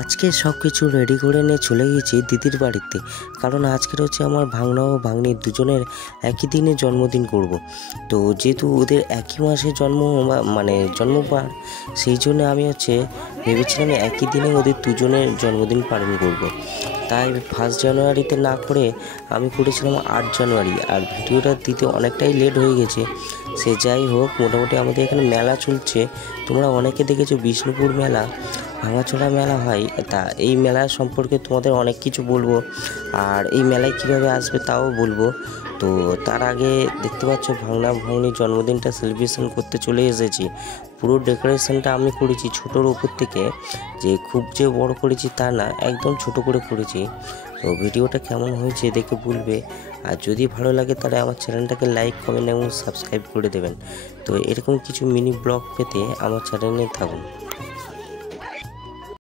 আজকে সব কিছু রেডি করে নিয়ে চলে গেছি দিদির বাড়িতে, কারণ আজকের হচ্ছে আমার ভাগনা ও ভাগ্নি দুজনের একই দিনে জন্মদিন করব। তো যেহেতু ওদের একই মাসে জন্মবার, সেই জন্য আমি ভেবেছিলাম একই দিনে ওদের দুজনের জন্মদিন পালন করব। তাই 1 জানুয়ারিতে না করে আমি করেছিলাম 8 জানুয়ারি। আর ভিডিওটা দিতে অনেকটাই লেট হয়ে গেছে। সে যাই হোক, মোটামুটি আমাদের এখানে মেলা চলছে। তোমরা অনেকে দেখেছো বিষ্ণুপুর মেলা, ভাঙাচোরা মেলা হয়। তা এই মেলা সম্পর্কে তোমাদের অনেক কিছু বলবো, আর এই মেলায় কিভাবে আসবে তাও বলবো। তো তার আগে দেখতে পাচ্ছ ভাগনা ভাগ্নির জন্মদিনটা সেলিব্রেশন করতে চলে এসেছি। পুরো ডেকোরেশনটা আমি করেছি ছোটোর উপর থেকে, যে খুব যে বড় করেছি তা না, একদম ছোট করে করেছি। তো ভিডিওটা কেমন হয়েছে দেখে বলবে, আর যদি ভালো লাগে তাহলে আমার চ্যানেলটাকে লাইক, কমেন্ট এবং সাবস্ক্রাইব করে দেবেন। তো এরকম কিছু মিনি ব্লগ পেতে আমার চ্যানেলে থাকুন।